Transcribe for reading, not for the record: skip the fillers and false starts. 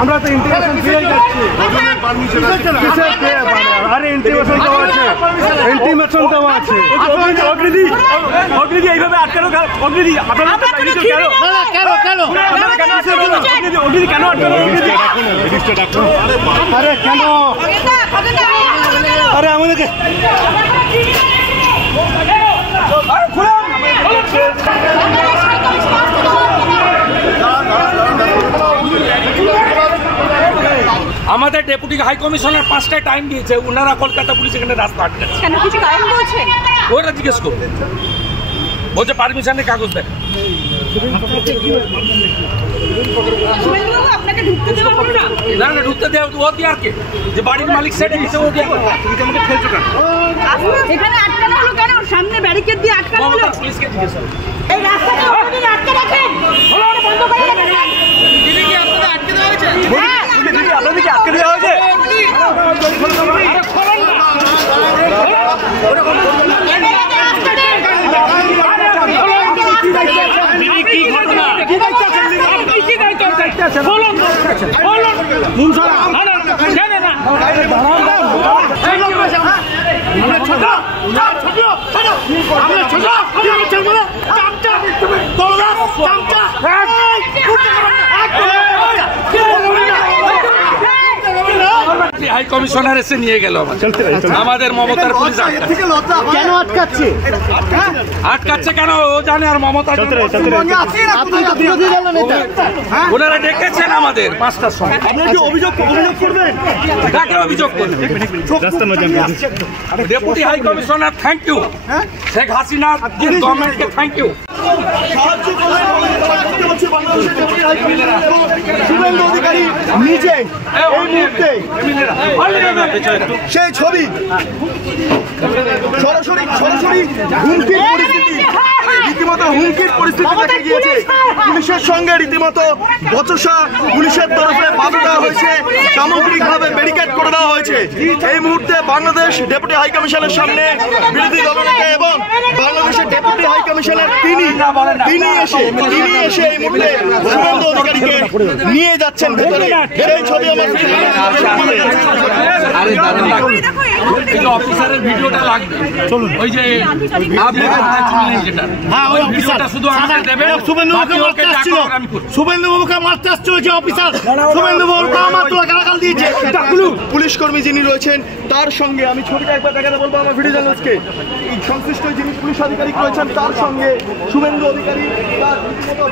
আমরা তো ইন্টিগ্রেশন দিয়েই যাচ্ছি। আরে ইন্টিগ্রেশন দেওয়া আছে, ইন্টিমেশন দেওয়া আছে। অগ্নিদি অগ্নিদি এইভাবে আটকানো অগ্নিদি আপনারা কেন অগ্নিদি কেন আটকানো? আরে কেন? আরে আমাদেরকে আমাদের ডেপুটি হাই কমিশনার 5টায় টাইম দিয়েছে, ওনারা কলকাতা পুলিশ এখানে রাস্তা আটকাচ্ছে। কেন, কিছু কারণ বলছেন? ওরা জিজ্ঞেস করবে, বলছে পারমিশনের কাগজ দেখ। আপনাকে ঢুকতে দেওয়া হবে না? না না, ঢুকতে দেওয়া ও দিয়ে আর কে, যে বাড়ির মালিক সেটা দিতে ও দিয়ে খেলছো কেন? এখানে আটকানো হলো কেন? সামনে ব্যারিকেড দিয়ে আটকানো হলো। পুলিশকে জিজ্ঞেস করো। এই রাস্তাটা ওখানে আটকে রাখেন, বন্ধ করে রাখেন। দিদি কি আপনাদের আটকে দেওয়া হয়েছে? হ্যাঁ, আপনাদের কি আটকে দেওয়া হয়েছে? হাই কমিশনার এসে নিয়ে গেল আমাদের মমতার পুলিশ। কেন আটকাচ্ছে? আটকাচ্ছে কেন ও জানে, আর মমতা ওনারা ডেকেছেন আমাদের 5টার সময়। অভিযোগ করবেন? কাকে অভিযোগ করবেন? Deputy high commissioner thank you, Sheikh Hasina গভর্নমেন্টকে থ্যাংক ইউ। শুভেন্দু অধিকারী নিজে এই মুহূর্তে সেই ছবি সরাসরি হুমকির পরিস্থিতি, রীতিমতো হুমকির পরিস্থিতি দেখা গিয়েছে। পুলিশের সঙ্গে রীতিমতো বচসা, পুলিশের তরফে বাধা দেওয়া হয়েছে, সামগ্রিকভাবে ব্যারিকেড করে দেওয়া হয়েছে। এই মুহূর্তে বাংলাদেশ ডেপুটি হাই কমিশনের সামনে বিরোধী দলনেতা এবং বাংলাদেশের ডেপুটি হাই কমিশনার তিনি এসে এই মুহূর্তে শুভেন্দু অধিকারীকে নিয়ে যাচ্ছেন ভেতরে। সেই ছবি আমার অফিসারের ভিডিওটা লাগবে, চলুন। ওই যে শুভেন্দুবাবুকে মারতে আসছিল যে অফিসার, শুভেন্দুবাবুকে আমার তোলা গালাগাল দিয়েছে। পুলিশ কর্মী যিনি রয়েছেন তার সঙ্গে আমি ছবিটা একবার দেখাতে বলবো আমার ভিডিও জার্নালিস্টকে। সংশ্লিষ্ট যিনি পুলিশ আধিকারিক রয়েছেন তার সঙ্গে শুভেন্দু অধিকারী তার রীতিমতো